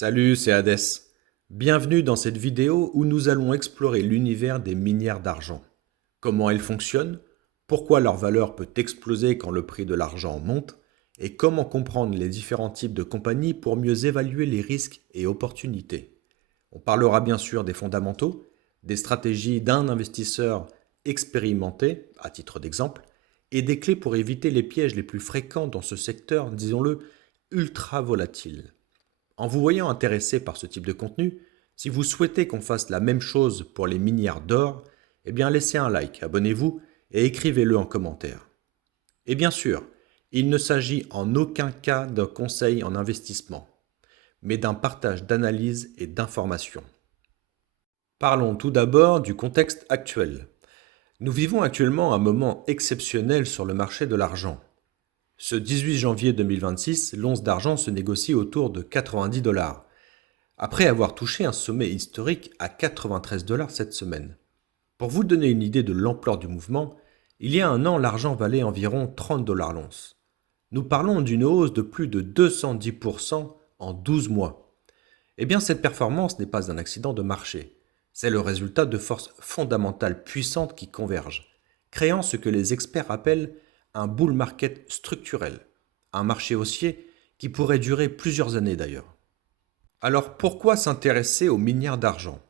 Salut, c'est Hadès. Bienvenue dans cette vidéo où nous allons explorer l'univers des minières d'argent. Comment elles fonctionnent, pourquoi leur valeur peut exploser quand le prix de l'argent monte, et comment comprendre les différents types de compagnies pour mieux évaluer les risques et opportunités. On parlera bien sûr des fondamentaux, des stratégies d'un investisseur expérimenté, à titre d'exemple, et des clés pour éviter les pièges les plus fréquents dans ce secteur, disons-le, ultra volatile. En vous voyant intéressé par ce type de contenu, si vous souhaitez qu'on fasse la même chose pour les minières d'or, eh bien laissez un like, abonnez-vous et écrivez-le en commentaire. Et bien sûr, il ne s'agit en aucun cas d'un conseil en investissement, mais d'un partage d'analyses et d'informations. Parlons tout d'abord du contexte actuel. Nous vivons actuellement un moment exceptionnel sur le marché de l'argent. Ce 18 janvier 2026, l'once d'argent se négocie autour de 90 dollars, après avoir touché un sommet historique à 93 dollars cette semaine. Pour vous donner une idée de l'ampleur du mouvement, il y a un an, l'argent valait environ 30 dollars l'once. Nous parlons d'une hausse de plus de 210% en 12 mois. Eh bien, cette performance n'est pas un accident de marché. C'est le résultat de forces fondamentales puissantes qui convergent, créant ce que les experts appellent un bull market structurel, un marché haussier qui pourrait durer plusieurs années d'ailleurs. Alors pourquoi s'intéresser aux minières d'argent?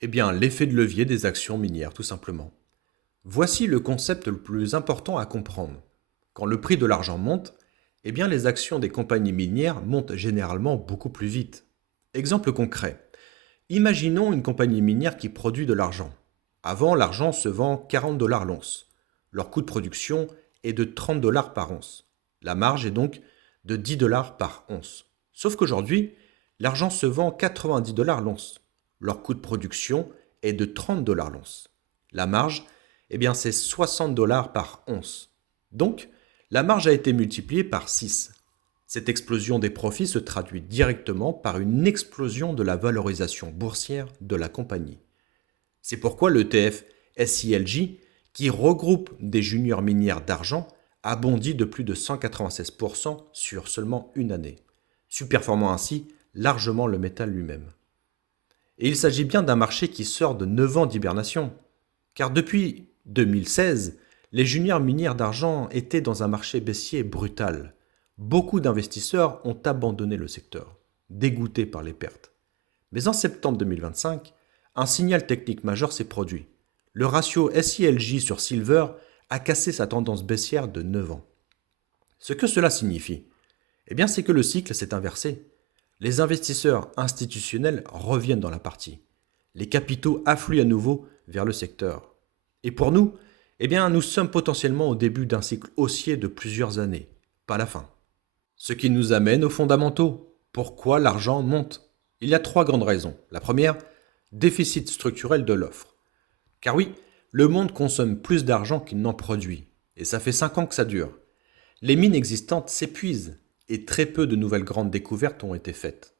Eh bien, l'effet de levier des actions minières, tout simplement. Voici le concept le plus important à comprendre. Quand le prix de l'argent monte, eh bien les actions des compagnies minières montent généralement beaucoup plus vite. Exemple concret. Imaginons une compagnie minière qui produit de l'argent. Avant, l'argent se vend 40 dollars l'once. Leur coût de production est de 30 dollars par once. La marge est donc de 10 dollars par once. Sauf qu'aujourd'hui, l'argent se vend 90 dollars l'once. Leur coût de production est de 30 dollars l'once. La marge, eh bien, c'est 60 dollars par once. Donc, la marge a été multipliée par 6. Cette explosion des profits se traduit directement par une explosion de la valorisation boursière de la compagnie. C'est pourquoi l'ETF SILJ, qui regroupe des juniors minières d'argent, a bondi de plus de 196% sur seulement une année, surperformant ainsi largement le métal lui-même. Et il s'agit bien d'un marché qui sort de 9 ans d'hibernation, car depuis 2016, les juniors minières d'argent étaient dans un marché baissier brutal. Beaucoup d'investisseurs ont abandonné le secteur, dégoûtés par les pertes. Mais en septembre 2025, un signal technique majeur s'est produit. Le ratio SILJ sur Silver a cassé sa tendance baissière de 9 ans. Ce que cela signifie, eh bien, c'est que le cycle s'est inversé. Les investisseurs institutionnels reviennent dans la partie. Les capitaux affluent à nouveau vers le secteur. Et pour nous, eh bien, nous sommes potentiellement au début d'un cycle haussier de plusieurs années, pas la fin. Ce qui nous amène aux fondamentaux. Pourquoi l'argent monte? Il y a trois grandes raisons. La première, déficit structurel de l'offre. Car oui, le monde consomme plus d'argent qu'il n'en produit. Et ça fait 5 ans que ça dure. Les mines existantes s'épuisent et très peu de nouvelles grandes découvertes ont été faites.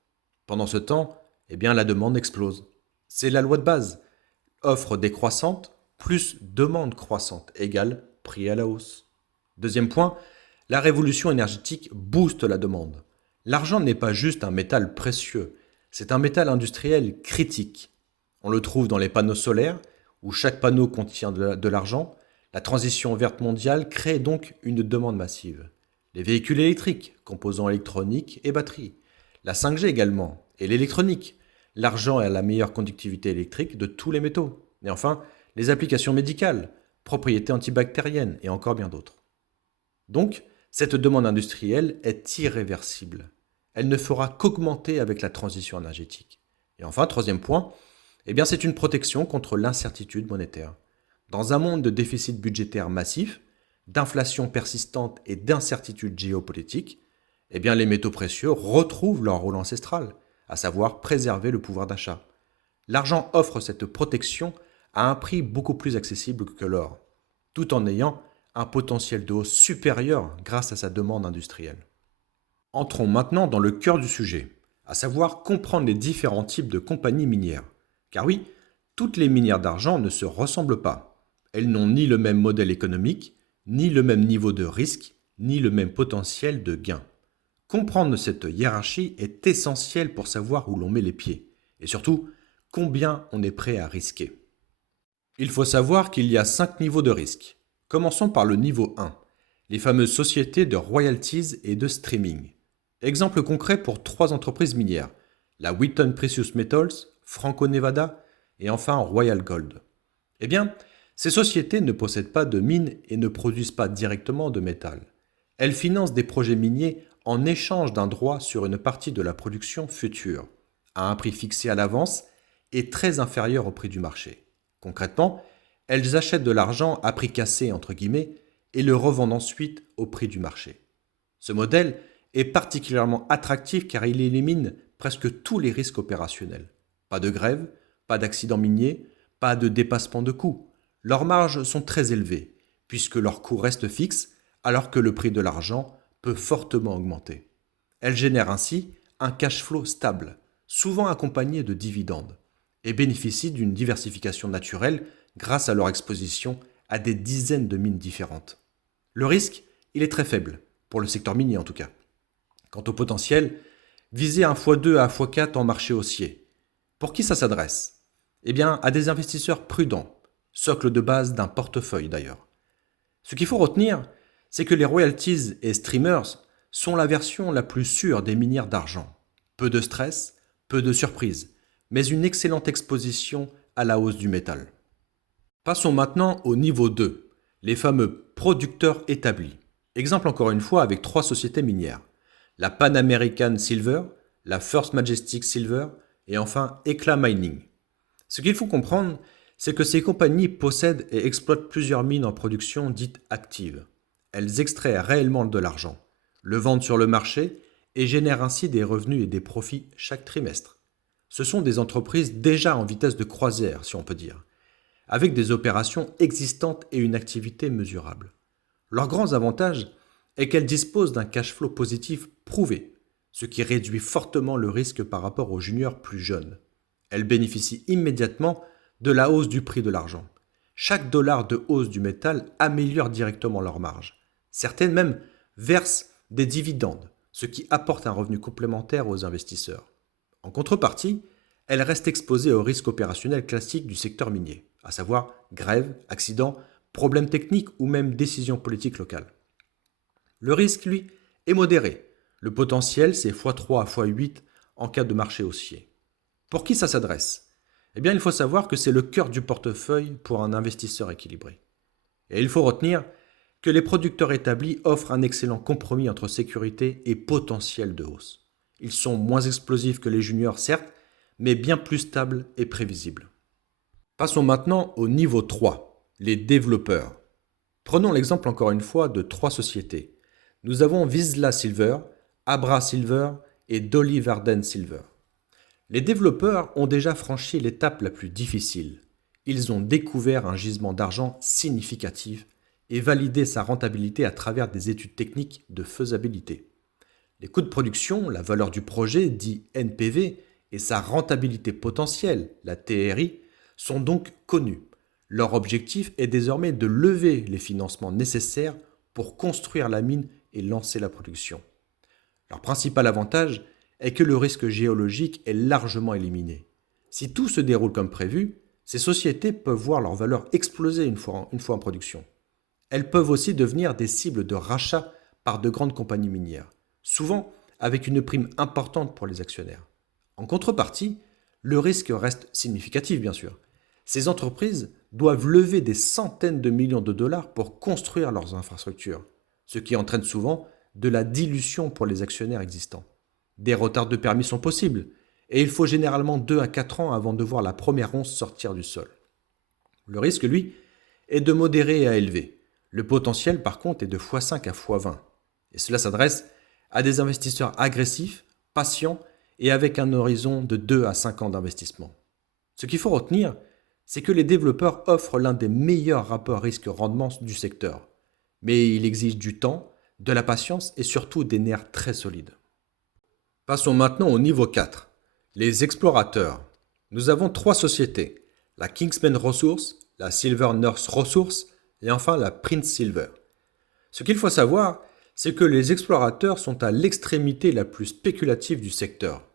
Pendant ce temps, eh bien, la demande explose. C'est la loi de base. Offre décroissante plus demande croissante égale prix à la hausse. Deuxième point, la révolution énergétique booste la demande. L'argent n'est pas juste un métal précieux, c'est un métal industriel critique. On le trouve dans les panneaux solaires, où chaque panneau contient de l'argent. La transition verte mondiale crée donc une demande massive. Les véhicules électriques, composants électroniques et batteries. La 5G également, et l'électronique. L'argent a la meilleure conductivité électrique de tous les métaux. Et enfin, les applications médicales, propriétés antibactériennes et encore bien d'autres. Donc, cette demande industrielle est irréversible. Elle ne fera qu'augmenter avec la transition énergétique. Et enfin, troisième point, eh bien, c'est une protection contre l'incertitude monétaire. Dans un monde de déficit budgétaire massif, d'inflation persistante et d'incertitude géopolitique, eh bien, les métaux précieux retrouvent leur rôle ancestral, à savoir préserver le pouvoir d'achat. L'argent offre cette protection à un prix beaucoup plus accessible que l'or, tout en ayant un potentiel de hausse supérieur grâce à sa demande industrielle. Entrons maintenant dans le cœur du sujet, à savoir comprendre les différents types de compagnies minières. Car oui, toutes les minières d'argent ne se ressemblent pas. Elles n'ont ni le même modèle économique, ni le même niveau de risque, ni le même potentiel de gain. Comprendre cette hiérarchie est essentiel pour savoir où l'on met les pieds, et surtout, combien on est prêt à risquer. Il faut savoir qu'il y a 5 niveaux de risque. Commençons par le niveau 1, les fameuses sociétés de royalties et de streaming. Exemple concret pour 3 entreprises minières, la Wheaton Precious Metals, Franco-Nevada et enfin Royal Gold. Eh bien, ces sociétés ne possèdent pas de mines et ne produisent pas directement de métal. Elles financent des projets miniers en échange d'un droit sur une partie de la production future, à un prix fixé à l'avance et très inférieur au prix du marché. Concrètement, elles achètent de l'argent à prix cassé entre guillemets et le revendent ensuite au prix du marché. Ce modèle est particulièrement attractif car il élimine presque tous les risques opérationnels. Pas de grève, pas d'accident minier, pas de dépassement de coûts. Leurs marges sont très élevées puisque leurs coûts restent fixes alors que le prix de l'argent peut fortement augmenter. Elles génèrent ainsi un cash flow stable, souvent accompagné de dividendes, et bénéficient d'une diversification naturelle grâce à leur exposition à des dizaines de mines différentes. Le risque, il est très faible, pour le secteur minier en tout cas. Quant au potentiel, visez un x2 à x4 en marché haussier. Pour qui ça s'adresse? Eh bien, à des investisseurs prudents, socle de base d'un portefeuille d'ailleurs. Ce qu'il faut retenir, c'est que les royalties et streamers sont la version la plus sûre des minières d'argent. Peu de stress, peu de surprises, mais une excellente exposition à la hausse du métal. Passons maintenant au niveau 2, les fameux producteurs établis. Exemple encore une fois avec 3 sociétés minières, la Pan American Silver, la First Majestic Silver et enfin Eclat Mining. Ce qu'il faut comprendre, c'est que ces compagnies possèdent et exploitent plusieurs mines en production dites actives. Elles extraient réellement de l'argent, le vendent sur le marché et génèrent ainsi des revenus et des profits chaque trimestre. Ce sont des entreprises déjà en vitesse de croisière, si on peut dire, avec des opérations existantes et une activité mesurable. Leur grand avantage est qu'elles disposent d'un cash flow positif prouvé, ce qui réduit fortement le risque par rapport aux juniors plus jeunes. Elles bénéficient immédiatement de la hausse du prix de l'argent. Chaque dollar de hausse du métal améliore directement leur marge. Certaines même versent des dividendes, ce qui apporte un revenu complémentaire aux investisseurs. En contrepartie, elles restent exposées aux risques opérationnels classiques du secteur minier, à savoir grève, accidents, problèmes techniques ou même décisions politiques locales. Le risque, lui, est modéré. Le potentiel, c'est x3 à x8 en cas de marché haussier. Pour qui ça s'adresse? Eh bien, il faut savoir que c'est le cœur du portefeuille pour un investisseur équilibré. Et il faut retenir que les producteurs établis offrent un excellent compromis entre sécurité et potentiel de hausse. Ils sont moins explosifs que les juniors, certes, mais bien plus stables et prévisibles. Passons maintenant au niveau 3, les développeurs. Prenons l'exemple encore une fois de 3 sociétés. Nous avons Vizsla Silver, Abra Silver et Dolly Varden Silver. Les développeurs ont déjà franchi l'étape la plus difficile. Ils ont découvert un gisement d'argent significatif et validé sa rentabilité à travers des études techniques de faisabilité. Les coûts de production, la valeur du projet, dit NPV, et sa rentabilité potentielle, la TRI, sont donc connus. Leur objectif est désormais de lever les financements nécessaires pour construire la mine et lancer la production. Leur principal avantage est que le risque géologique est largement éliminé. Si tout se déroule comme prévu, ces sociétés peuvent voir leur valeur exploser une fois en production. Elles peuvent aussi devenir des cibles de rachat par de grandes compagnies minières, souvent avec une prime importante pour les actionnaires. En contrepartie, le risque reste significatif bien sûr. Ces entreprises doivent lever des centaines de millions de dollars pour construire leurs infrastructures, ce qui entraîne souvent de la dilution pour les actionnaires existants. Des retards de permis sont possibles, et il faut généralement 2 à 4 ans avant de voir la première once sortir du sol. Le risque, lui, est de modéré à élevé. Le potentiel, par contre, est de x5 à x20. Et cela s'adresse à des investisseurs agressifs, patients et avec un horizon de 2 à 5 ans d'investissement. Ce qu'il faut retenir, c'est que les développeurs offrent l'un des meilleurs rapports risque-rendement du secteur. Mais il exige du temps, de la patience et surtout des nerfs très solides. Passons maintenant au niveau 4, les explorateurs. Nous avons 3 sociétés, la Kingsman Resources, la Silver North Resources et enfin la Prince Silver. Ce qu'il faut savoir, c'est que les explorateurs sont à l'extrémité la plus spéculative du secteur.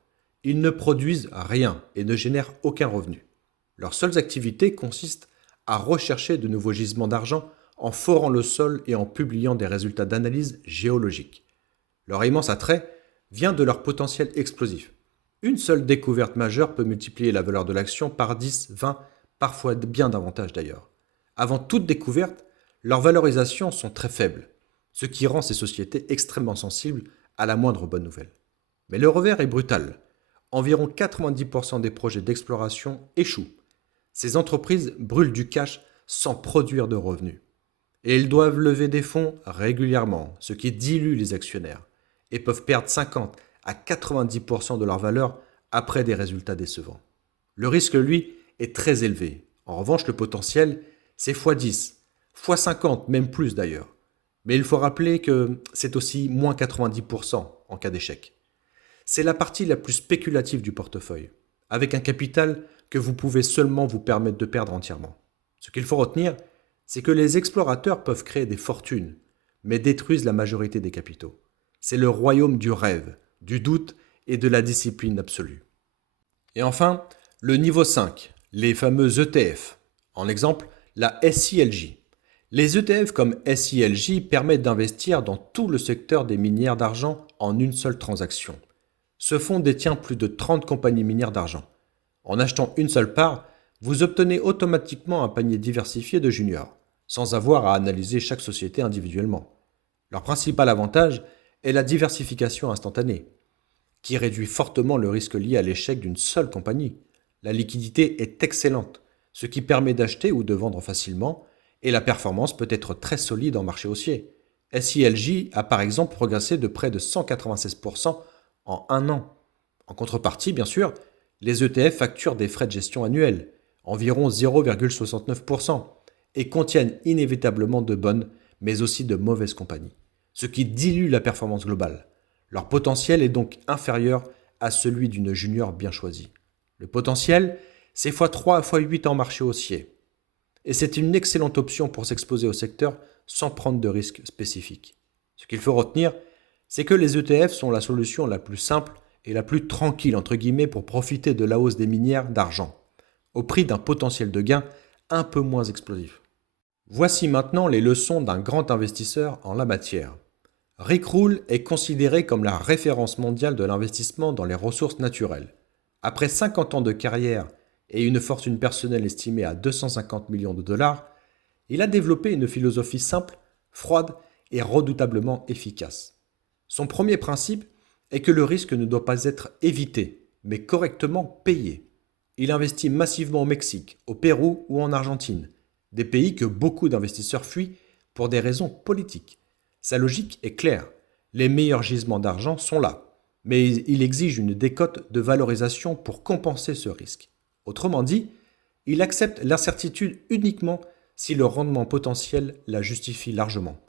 Ils ne produisent rien et ne génèrent aucun revenu. Leurs seules activités consistent à rechercher de nouveaux gisements d'argent en forant le sol et en publiant des résultats d'analyse géologique. Leur immense attrait vient de leur potentiel explosif. Une seule découverte majeure peut multiplier la valeur de l'action par 10, 20, parfois bien davantage d'ailleurs. Avant toute découverte, leurs valorisations sont très faibles, ce qui rend ces sociétés extrêmement sensibles à la moindre bonne nouvelle. Mais le revers est brutal. Environ 90% des projets d'exploration échouent. Ces entreprises brûlent du cash sans produire de revenus. Et ils doivent lever des fonds régulièrement, ce qui dilue les actionnaires, et peuvent perdre 50 à 90% de leur valeur après des résultats décevants. Le risque, lui, est très élevé. En revanche, le potentiel, c'est x10, x50, même plus d'ailleurs. Mais il faut rappeler que c'est aussi moins 90% en cas d'échec. C'est la partie la plus spéculative du portefeuille, avec un capital que vous pouvez seulement vous permettre de perdre entièrement. Ce qu'il faut retenir, c'est que les explorateurs peuvent créer des fortunes, mais détruisent la majorité des capitaux. C'est le royaume du rêve, du doute et de la discipline absolue. Et enfin, le niveau 5, les fameux ETF. En exemple, la SILJ. Les ETF comme SILJ permettent d'investir dans tout le secteur des minières d'argent en une seule transaction. Ce fonds détient plus de 30 compagnies minières d'argent. En achetant une seule part, vous obtenez automatiquement un panier diversifié de juniors, sans avoir à analyser chaque société individuellement. Leur principal avantage est la diversification instantanée, qui réduit fortement le risque lié à l'échec d'une seule compagnie. La liquidité est excellente, ce qui permet d'acheter ou de vendre facilement, et la performance peut être très solide en marché haussier. SILJ a par exemple progressé de près de 196% en un an. En contrepartie, bien sûr, les ETF facturent des frais de gestion annuels, environ 0,69%, et contiennent inévitablement de bonnes, mais aussi de mauvaises compagnies, ce qui dilue la performance globale. Leur potentiel est donc inférieur à celui d'une junior bien choisie. Le potentiel, c'est x3 à x8 en marché haussier. Et c'est une excellente option pour s'exposer au secteur sans prendre de risques spécifiques. Ce qu'il faut retenir, c'est que les ETF sont la solution la plus simple et la plus tranquille entre guillemets pour profiter de la hausse des minières d'argent, au prix d'un potentiel de gain un peu moins explosif. Voici maintenant les leçons d'un grand investisseur en la matière. Rick Rule est considéré comme la référence mondiale de l'investissement dans les ressources naturelles. Après 50 ans de carrière et une fortune personnelle estimée à 250 millions de dollars, il a développé une philosophie simple, froide et redoutablement efficace. Son premier principe est que le risque ne doit pas être évité, mais correctement payé. Il investit massivement au Mexique, au Pérou ou en Argentine, des pays que beaucoup d'investisseurs fuient pour des raisons politiques. Sa logique est claire, les meilleurs gisements d'argent sont là, mais il exige une décote de valorisation pour compenser ce risque. Autrement dit, il accepte l'incertitude uniquement si le rendement potentiel la justifie largement.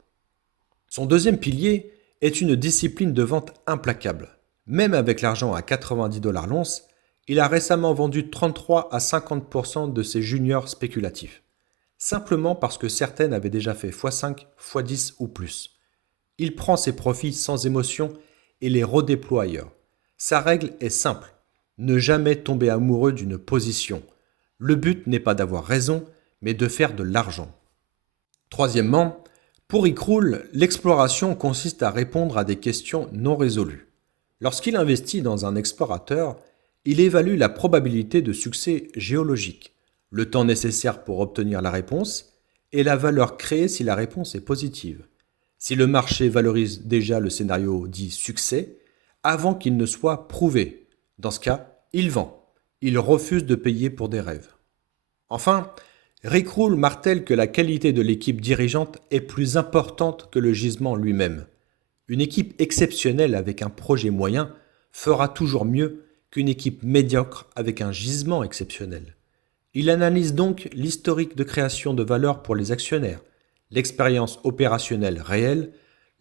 Son deuxième pilier est une discipline de vente implacable. Même avec l'argent à 90 $ l'once, il a récemment vendu 33 à 50% de ses juniors spéculatifs, simplement parce que certaines avaient déjà fait x5, x10 ou plus. Il prend ses profits sans émotion et les redéploie ailleurs. Sa règle est simple, ne jamais tomber amoureux d'une position. Le but n'est pas d'avoir raison, mais de faire de l'argent. Troisièmement, pour Rick Rule, l'exploration consiste à répondre à des questions non résolues. Lorsqu'il investit dans un explorateur, il évalue la probabilité de succès géologique, le temps nécessaire pour obtenir la réponse et la valeur créée si la réponse est positive. Si le marché valorise déjà le scénario dit succès, avant qu'il ne soit prouvé, dans ce cas, il vend. Il refuse de payer pour des rêves. Enfin, Rick Rule martèle que la qualité de l'équipe dirigeante est plus importante que le gisement lui-même. Une équipe exceptionnelle avec un projet moyen fera toujours mieux qu'une équipe médiocre avec un gisement exceptionnel. Il analyse donc l'historique de création de valeur pour les actionnaires, l'expérience opérationnelle réelle,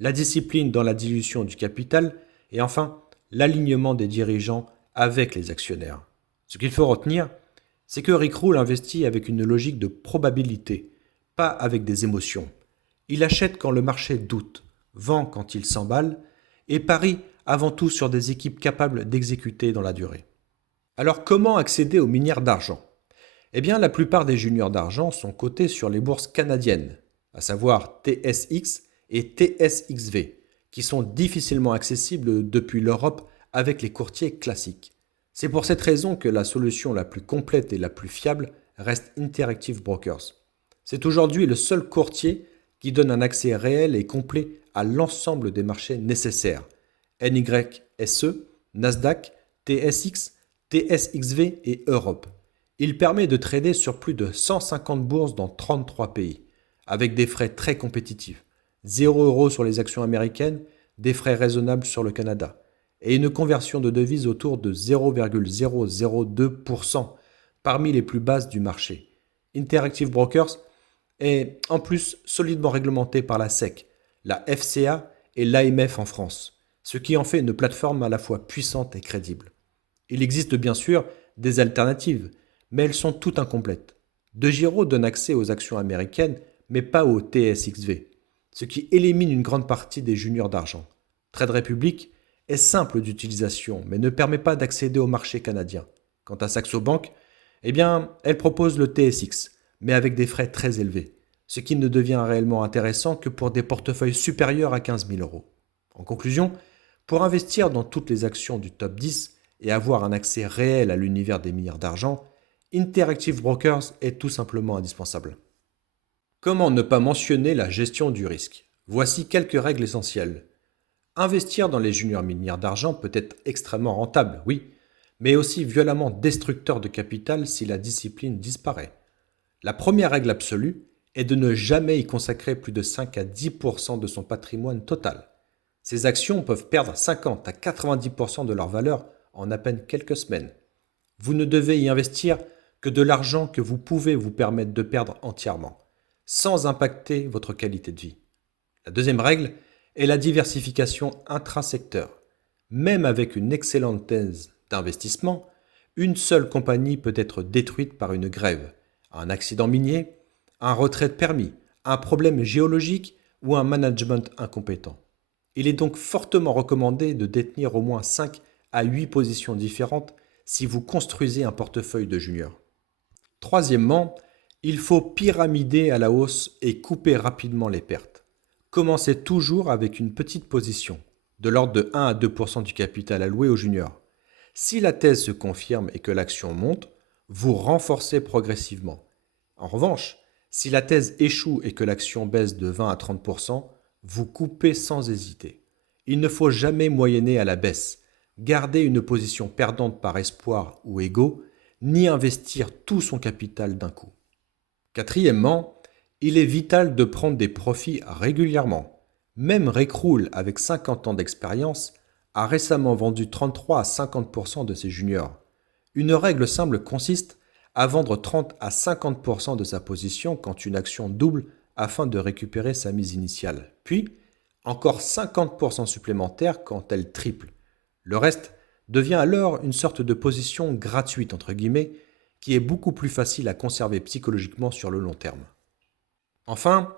la discipline dans la dilution du capital et enfin l'alignement des dirigeants avec les actionnaires. Ce qu'il faut retenir, c'est que Rick Rule investit avec une logique de probabilité, pas avec des émotions. Il achète quand le marché doute, vend quand il s'emballe et parie avant tout sur des équipes capables d'exécuter dans la durée. Alors comment accéder aux minières d'argent? Eh bien, la plupart des juniors d'argent sont cotés sur les bourses canadiennes, à savoir TSX et TSXV, qui sont difficilement accessibles depuis l'Europe avec les courtiers classiques. C'est pour cette raison que la solution la plus complète et la plus fiable reste Interactive Brokers. C'est aujourd'hui le seul courtier qui donne un accès réel et complet à l'ensemble des marchés nécessaires: NYSE, Nasdaq, TSX, TSXV et Europe. Il permet de trader sur plus de 150 bourses dans 33 pays, avec des frais très compétitifs, 0 € sur les actions américaines, des frais raisonnables sur le Canada, et une conversion de devise autour de 0,002%, parmi les plus basses du marché. Interactive Brokers est en plus solidement réglementé par la SEC, la FCA et l'AMF en France, ce qui en fait une plateforme à la fois puissante et crédible. Il existe bien sûr des alternatives, mais elles sont toutes incomplètes. DeGiro donne accès aux actions américaines, mais pas au TSXV, ce qui élimine une grande partie des juniors d'argent. Trade Republic est simple d'utilisation, mais ne permet pas d'accéder au marché canadien. Quant à Saxo Bank, eh bien, elle propose le TSX, mais avec des frais très élevés, ce qui ne devient réellement intéressant que pour des portefeuilles supérieurs à 15 000 €. En conclusion, pour investir dans toutes les actions du top 10 et avoir un accès réel à l'univers des milliards d'argent, Interactive Brokers est tout simplement indispensable. Comment ne pas mentionner la gestion du risque? Voici quelques règles essentielles. Investir dans les juniors minières d'argent peut être extrêmement rentable, oui, mais aussi violemment destructeur de capital si la discipline disparaît. La première règle absolue est de ne jamais y consacrer plus de 5 à 10% de son patrimoine total. Ces actions peuvent perdre 50 à 90% de leur valeur en à peine quelques semaines. Vous ne devez y investir que de l'argent que vous pouvez vous permettre de perdre entièrement, sans impacter votre qualité de vie. La deuxième règle est la diversification intrasecteur. Même avec une excellente thèse d'investissement, une seule compagnie peut être détruite par une grève, un accident minier, un retrait de permis, un problème géologique ou un management incompétent. Il est donc fortement recommandé de détenir au moins 5 à 8 positions différentes si vous construisez un portefeuille de juniors. Troisièmement, il faut pyramider à la hausse et couper rapidement les pertes. Commencez toujours avec une petite position, de l'ordre de 1 à 2% du capital alloué aux juniors. Si la thèse se confirme et que l'action monte, vous renforcez progressivement. En revanche, si la thèse échoue et que l'action baisse de 20 à 30%, vous coupez sans hésiter. Il ne faut jamais moyenner à la baisse, garder une position perdante par espoir ou ego, ni investir tout son capital d'un coup. Quatrièmement, il est vital de prendre des profits régulièrement. Même Recrull, avec 50 ans d'expérience, a récemment vendu 33 à 50% de ses juniors. Une règle simple consiste à vendre 30 à 50% de sa position quand une action double afin de récupérer sa mise initiale. Puis, encore 50% supplémentaires quand elle triple. Le reste devient alors une sorte de position gratuite, entre guillemets, qui est beaucoup plus facile à conserver psychologiquement sur le long terme. Enfin,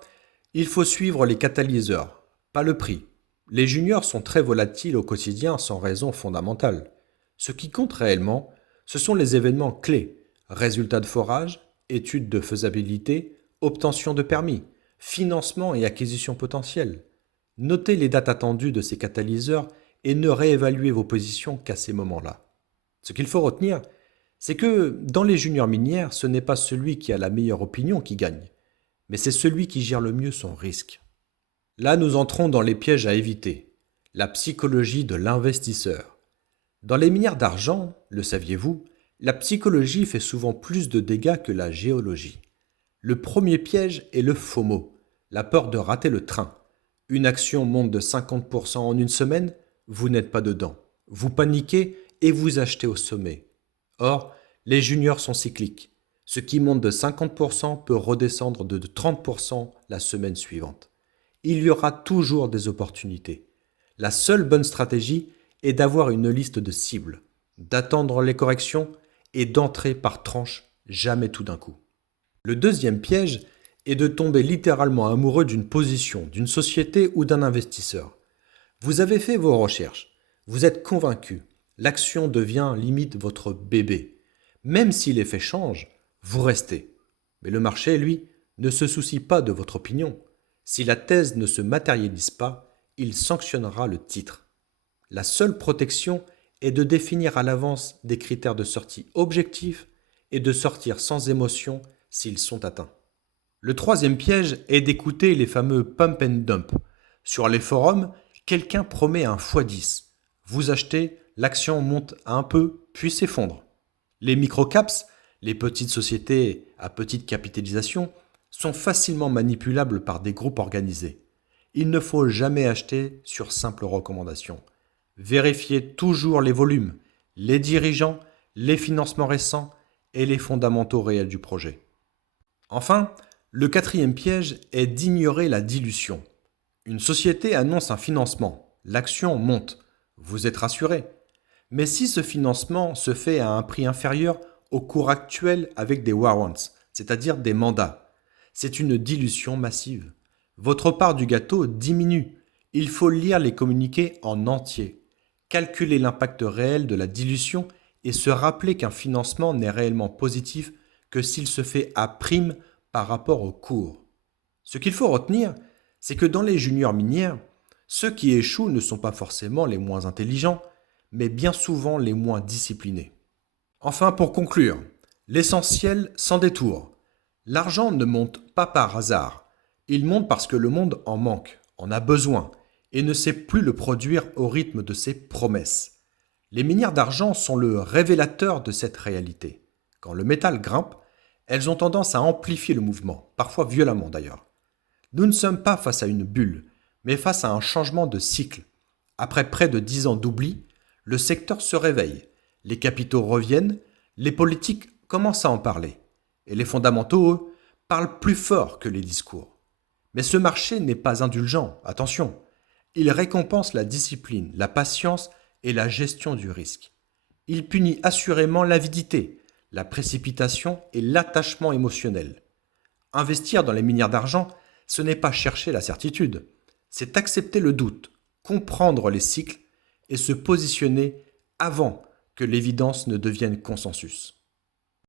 il faut suivre les catalyseurs, pas le prix. Les juniors sont très volatiles au quotidien sans raison fondamentale. Ce qui compte réellement, ce sont les événements clés: résultats de forage, études de faisabilité, obtention de permis, financement et acquisition potentielle. Notez les dates attendues de ces catalyseurs et ne réévaluez vos positions qu'à ces moments-là. Ce qu'il faut retenir, c'est que dans les juniors minières, ce n'est pas celui qui a la meilleure opinion qui gagne, mais c'est celui qui gère le mieux son risque. Là, nous entrons dans les pièges à éviter, la psychologie de l'investisseur. Dans les minières d'argent, le saviez-vous, la psychologie fait souvent plus de dégâts que la géologie. Le premier piège est le FOMO, la peur de rater le train. Une action monte de 50% en une semaine, vous n'êtes pas dedans. Vous paniquez et vous achetez au sommet. Or, les juniors sont cycliques. Ce qui monte de 50% peut redescendre de 30% la semaine suivante. Il y aura toujours des opportunités. La seule bonne stratégie est d'avoir une liste de cibles, d'attendre les corrections et d'entrer par tranche, jamais tout d'un coup. Le deuxième piège est de tomber littéralement amoureux d'une position, d'une société ou d'un investisseur. Vous avez fait vos recherches, vous êtes convaincu, l'action devient limite votre bébé. Même si les faits changent, vous restez. Mais le marché, lui, ne se soucie pas de votre opinion. Si la thèse ne se matérialise pas, il sanctionnera le titre. La seule protection est de définir à l'avance des critères de sortie objectifs et de sortir sans émotion s'ils sont atteints. Le troisième piège est d'écouter les fameux pump and dump. Sur les forums, quelqu'un promet un x10. Vous achetez, l'action monte un peu, puis s'effondre. Les microcaps, les petites sociétés à petite capitalisation, sont facilement manipulables par des groupes organisés. Il ne faut jamais acheter sur simple recommandation. Vérifiez toujours les volumes, les dirigeants, les financements récents et les fondamentaux réels du projet. Enfin, le quatrième piège est d'ignorer la dilution. Une société annonce un financement, l'action monte, vous êtes rassuré. Mais si ce financement se fait à un prix inférieur au cours actuel avec des warrants, c'est-à-dire des mandats, c'est une dilution massive. Votre part du gâteau diminue. Il faut lire les communiqués en entier, calculer l'impact réel de la dilution et se rappeler qu'un financement n'est réellement positif que s'il se fait à prime par rapport au cours. Ce qu'il faut retenir, c'est que dans les juniors minières, ceux qui échouent ne sont pas forcément les moins intelligents, mais bien souvent les moins disciplinés. Enfin, pour conclure, l'essentiel sans détour. L'argent ne monte pas par hasard. Il monte parce que le monde en manque, en a besoin, et ne sait plus le produire au rythme de ses promesses. Les minières d'argent sont le révélateur de cette réalité. Quand le métal grimpe, elles ont tendance à amplifier le mouvement, parfois violemment d'ailleurs. Nous ne sommes pas face à une bulle, mais face à un changement de cycle. Après près de 10 ans d'oubli, le secteur se réveille, les capitaux reviennent, les politiques commencent à en parler. Et les fondamentaux, eux, parlent plus fort que les discours. Mais ce marché n'est pas indulgent, attention. Il récompense la discipline, la patience et la gestion du risque. Il punit assurément l'avidité, la précipitation et l'attachement émotionnel. Investir dans les minières d'argent, ce n'est pas chercher la certitude, c'est accepter le doute, comprendre les cycles et se positionner avant que l'évidence ne devienne consensus.